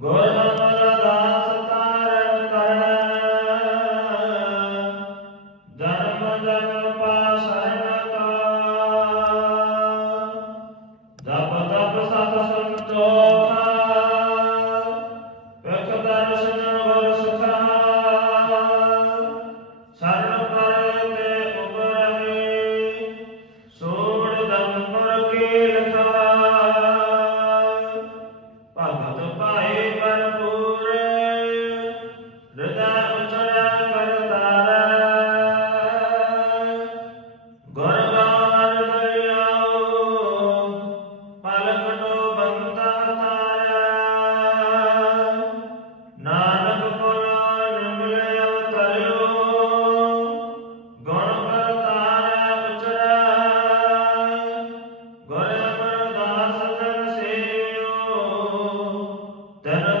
Good. Then a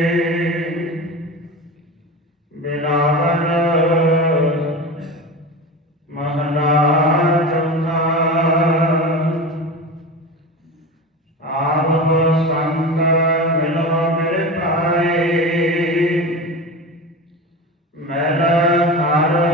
Amen.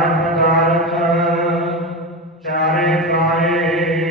ਸਰਬ ਦਾਰਥ ਚਾਰੇ ਪ੍ਰਾਏ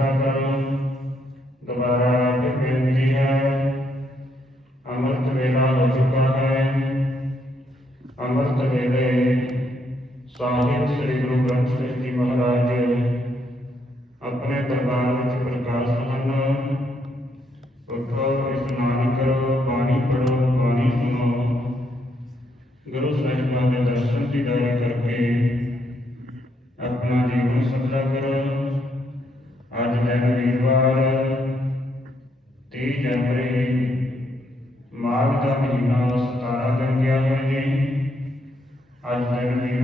Baba.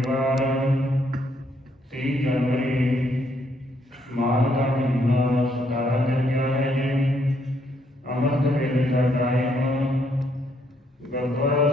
ਰਵਿਵਾਰ 3 ਜਨਵਰੀ ਮਾਨ ਦਾ ਮਹੀਨਾ 17 ਦਿਨ ਗਿਆ ਹੈ ਜੀ। ਅਮਰਤ ਵੇਲੇ ਦਾ ਟਾਈਮ। ਗੁਰਦੁਆਰਾ